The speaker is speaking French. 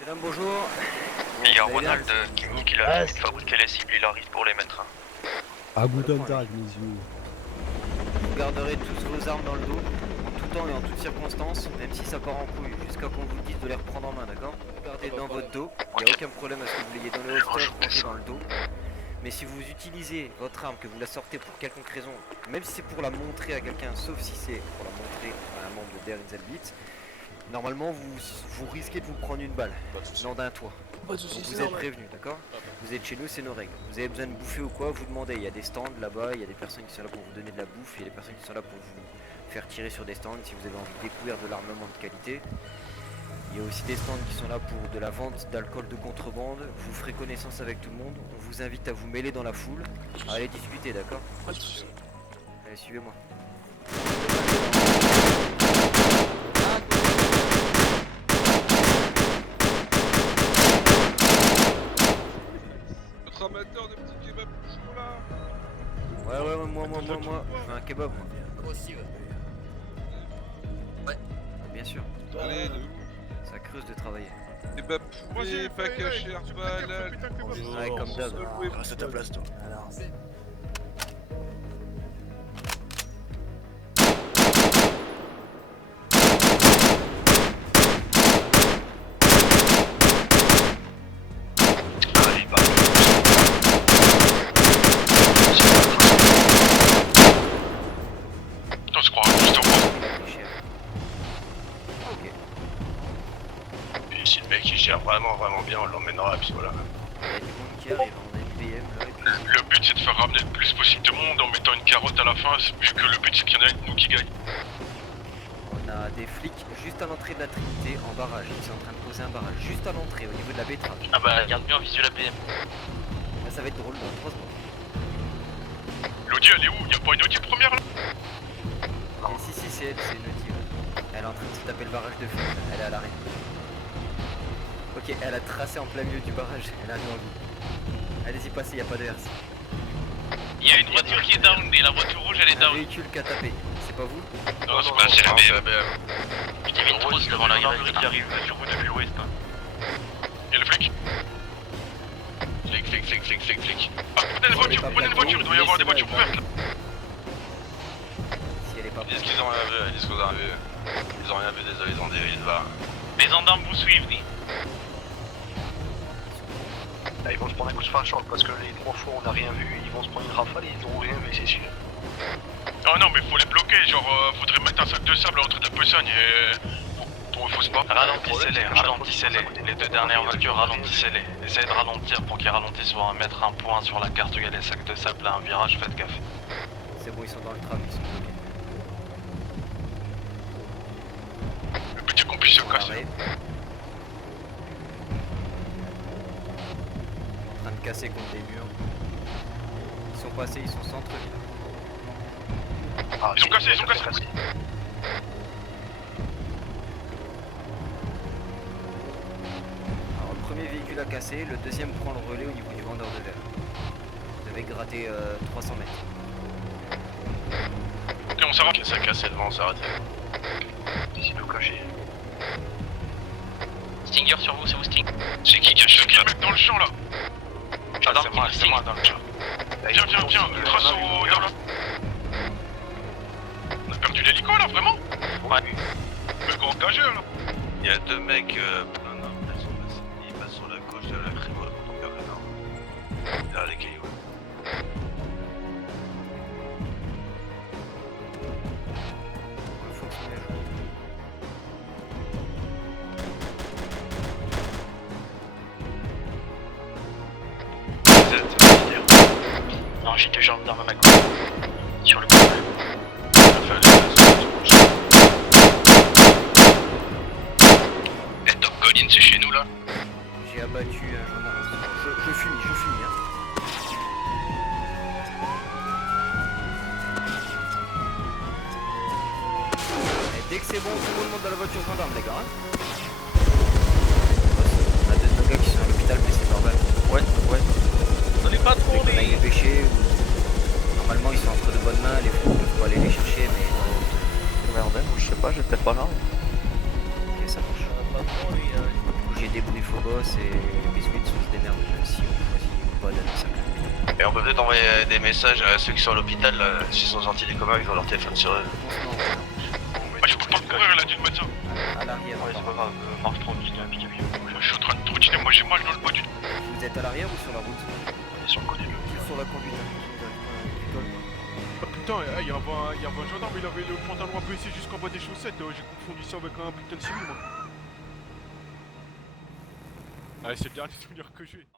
Mesdames, bonjour. Il y a Vous allez bien Ronald qui nique la de fabriquer les cibles, il arrive pour les mettre. À guten Tag, mes yeux. Vous garderez tous vos armes dans le dos, en tout temps et en toutes circonstances, même si ça part en couille, jusqu'à qu'on vous dise de les reprendre en main, d'accord? Gardez dans votre dos, il n'y a aucun problème à ce que vous l'ayez dans le holster, rangé dans le dos. Mais si vous utilisez votre arme, que vous la sortez pour quelconque raison, même si c'est pour la montrer à quelqu'un, sauf si c'est pour la montrer à un membre de Der Inselbit, normalement vous risquez de vous prendre une balle, non d'un toit. Donc vous êtes prévenu, d'accord? Vous êtes chez nous, c'est nos règles. Vous avez besoin de bouffer ou quoi, vous demandez. Il y a des stands là-bas, il y a des personnes qui sont là pour vous donner de la bouffe, il y a des personnes qui sont là pour vous faire tirer sur des stands si vous avez envie de découvrir de l'armement de qualité. Il y a aussi des stands qui sont là pour de la vente d'alcool de contrebande. Vous ferez connaissance avec tout le monde. On vous invite à vous mêler dans la foule, à aller discuter, d'accord? Allez, suivez-moi. Notre amateur de petits kebabs chaud là. Ouais, moi, je veux un kebab, moi. Moi aussi, ouais. Bien sûr, Allez, de ça creuse de travailler. kebab poulet, pas caché, balade. Ouais, comme d'hab. Reste à ta place, toi. Allez, bah. On se croit juste en haut. Cher. Ok. Et si le mec il gère vraiment bien, on l'emmènera, et puis voilà. Il y a du monde qui arrive, on a une BM là, et puis... Le but c'est de faire ramener le plus possible de monde en mettant une carotte à la fin, vu que le but c'est qu'il y en ait nous qui gagne. On a des flics juste à l'entrée de la Trinité en barrage. Ils sont en train de poser un barrage juste à l'entrée au niveau de la betterave. Ah bah garde bien en visu la PM. Là, ça va être drôle dans 3 secondes. L'Audi elle est où? Y'a pas une Audi première là? Et si, c'est elle, c'est une Audi. Ouais. Elle est en train de se taper le barrage de flics, là. Elle est à l'arrêt. Ok, elle a tracé en plein milieu du barrage, elle a mis en vie. Allez-y, passez, y a pas de RC. Il y a une voiture qui est down, mais la voiture rouge elle est Un véhicule qui a tapé, c'est pas vous? Non, c'est la BM. Il y avait une trousse devant la galerie qui arrive sur vous depuis l'ouest. Y'a le flic? Flic. Ah, prenez une voiture, il doit y avoir des voitures ouvertes là. Si elle est pas Ils disent qu'ils ont rien vu, ils disent qu'ils ont rien vu. Ils ont rien vu, désolé, ils ont dérivé là. Les gendarmes vous suivent, dit. Là, ils vont se prendre un coup de frein choc parce que les 3 fois on n'a rien vu, ils vont se prendre une rafale et ils n'ont rien vu, c'est sûr. Ah non, mais faut les bloquer, genre faudrait mettre un sac de sable à l'entrée de la Pessagne et. Faut se pas. Ralentissez-les. Les 2 dernières voitures, ralentissez-les. Essayez de ralentir pour qu'ils ralentissent, mettre un point sur la carte où il y a les sacs de sable à un virage, faites gaffe. C'est bon, ils sont dans le tram, ils sont bloqués. Le but c'est qu'on puisse se casser. Arrêt. En train de casser contre des murs. Ils sont passés, ils sont centre-ville. Ah, Ils ont cassé. Alors le premier véhicule a cassé, le deuxième prend le relais au niveau du vendeur de verre. Vous avez gratté 300 mètres. Ok, on s'arrête. Ça a cassé devant, on s'arrête. Ici nous cacher. Stinger sur vous, c'est vous Sting. C'est qui le mec dans le champ là? C'est moi dans le chat. Viens, trace au. Dans la... On a perdu l'hélico là, vraiment? Ouais. Le gros engagé là. Il y a 2 mecs, non, ils passent sur la gauche de la crémo, on perd le nord. Derrière les cailloux. Faut qu'on y ajoute. Vous êtes Non, j'ai deux gendarmes à ma gauche. Sur le coup. Eh, Top Colin, c'est chez nous là. J'ai abattu un gendarme. Je fumis, hein. Et dès que c'est bon, tout le monde monte dans la voiture gendarme, les gars. Hein. On a deux de nos gars qui sont à l'hôpital, mais c'est normal. Ouais. On est pas trop, on aille les pêcher ou... Normalement, ils sont entre de bonnes mains, les flics peuvent pas aller les chercher, mais... Merde, je sais pas, j'ai peut-être pas marre. Ok, ça marche. Bouger les débriefs au boss et Biscuit se démerde si on choisit pas d'aller cercle. Et on peut peut-être envoyer des messages à ceux qui sont à l'hôpital, là, s'ils sont sortis des comas, ils ont leur téléphone sur eux. Bah, je peux pas le courir, il a dit de mettre ça. À l'arrière. Ouais, c'est pas grave, marche tranquille, il y a un pic à bio. Je suis en train de trottiner, moi j'ai mal dans le bas du. Vous êtes à l'arrière ou sur la route? On est sur le côté bleu. Sur la conduite. Ah, putain, il y avait un gendarme, il avait le pantalon baissé jusqu'en bas des chaussettes. J'ai confondu ça avec un putain de civil, moi. Ah, c'est le dernier souvenir que j'ai.